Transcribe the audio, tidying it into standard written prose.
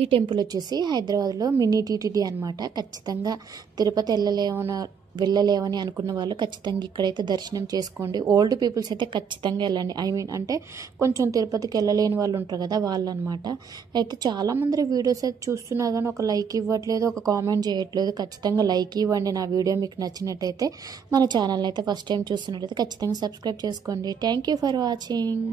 ఈ టెంపుల్ వచ్చేసి హైదరాబాద్లో మినీ టీటీడీ అనమాట. ఖచ్చితంగా తిరుపతి వెళ్ళలేమని అనుకున్న వాళ్ళు ఖచ్చితంగా ఇక్కడైతే దర్శనం చేసుకోండి. ఓల్డ్ పీపుల్స్ అయితే ఖచ్చితంగా వెళ్ళండి. అంటే కొంచెం తిరుపతికి వెళ్ళలేని వాళ్ళు ఉంటారు కదా, వాళ్ళు అనమాట. అయితే చాలామంది వీడియోస్ అయితే చూస్తున్నారు కానీ ఒక లైక్ ఇవ్వట్లేదు, ఒక కామెంట్ చేయట్లేదు. ఖచ్చితంగా లైక్ ఇవ్వండి. నా వీడియో మీకు నచ్చినట్టయితే మన ఛానల్ అయితే ఫస్ట్ టైం చూస్తున్నట్టయితే ఖచ్చితంగా సబ్స్క్రైబ్ చేసుకోండి. Thank you for watching.